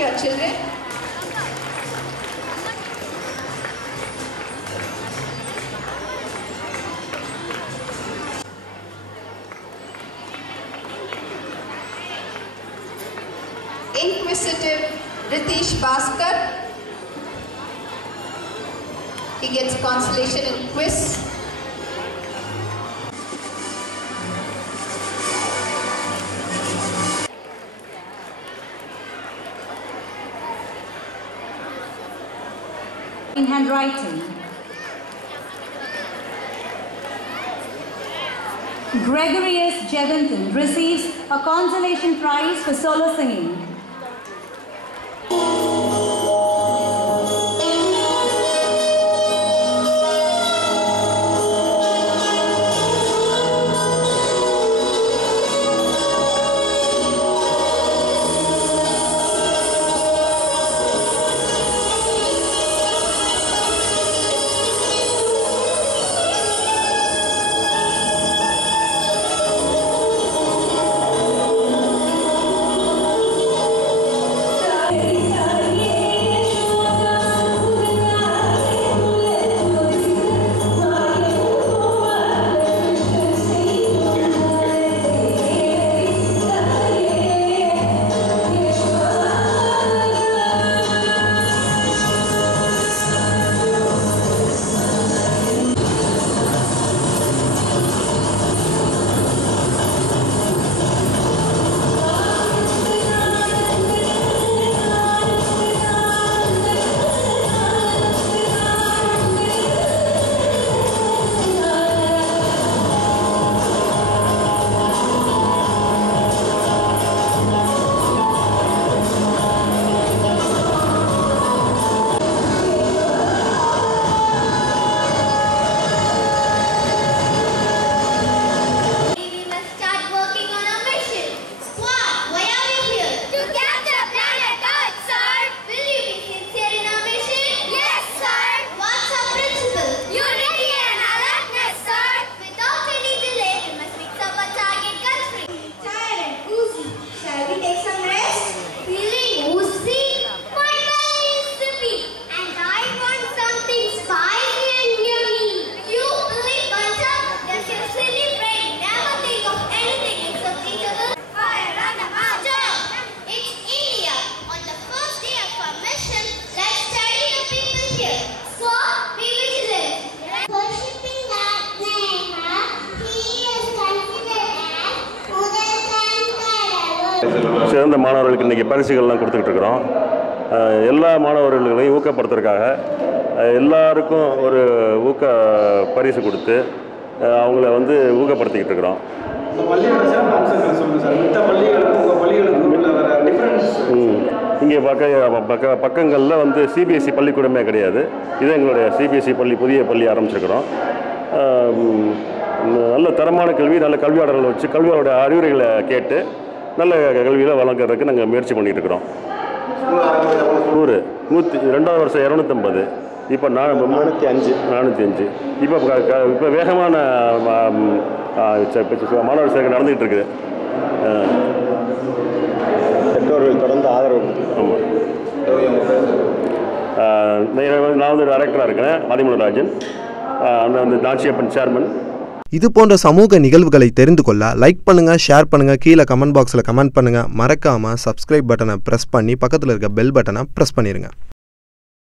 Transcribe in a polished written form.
your children. Inquisitive Ritesh Bhaskar. He gets consolation in quiz. In handwriting. Gregory S. Jevanthan receives a consolation prize for solo singing. சிறந்த மாணவர்களுக்கு இன்றைக்கி பரிசுகள்லாம் கொடுத்துக்கிட்டு இருக்கிறோம். எல்லா மாணவர்களையும் ஊக்கப்படுத்துறதுக்காக எல்லாருக்கும் ஒரு ஊக்க பரிசு கொடுத்து அவங்கள வந்து ஊக்கப்படுத்திக்கிட்டு இருக்கிறோம். இங்கே பக்கங்களில் வந்து சிபிஎஸ்சி பள்ளிக்கூடமே கிடையாது. இது எங்களுடைய சிபிஎஸ்சி பள்ளி, புதிய பள்ளி ஆரம்பிச்சிருக்கிறோம். நல்ல தரமான கல்வி, நல்ல கல்வியாளர்களை வச்சு கல்வியோட அறிவுரைகளை கேட்டு நல்ல கல்வியில் வழங்குறதுக்கு நாங்கள் முயற்சி பண்ணிகிட்டு இருக்கிறோம். 2வது வருஷம் 250, இப்போ 405. இப்போ வேகமான மாணவர் சேர்க்கை நடந்துகிட்டு இருக்குது. பெற்றோர்கள் தொடர்ந்து ஆதரவு. ஆமாம், நான் வந்து டைரக்டராக இருக்கிறேன், ஆதிமலராஜன், அந்த நாச்சியப்பன் சேர்மன். இது போன்ற சமூக நிகழ்வுகளை தெரிந்து கொள்ள லைக் பண்ணுங்க, ஷேர் பண்ணுங்க, கீழே கமெண்ட் பாக்ஸில் கமெண்ட் பண்ணுங்க. மறக்காம சப்ஸ்கிரைப் பட்டனை பிரஸ் பண்ணி பக்கத்தில் இருக்க பெல் பட்டனை பிரஸ் பண்ணிடுங்க.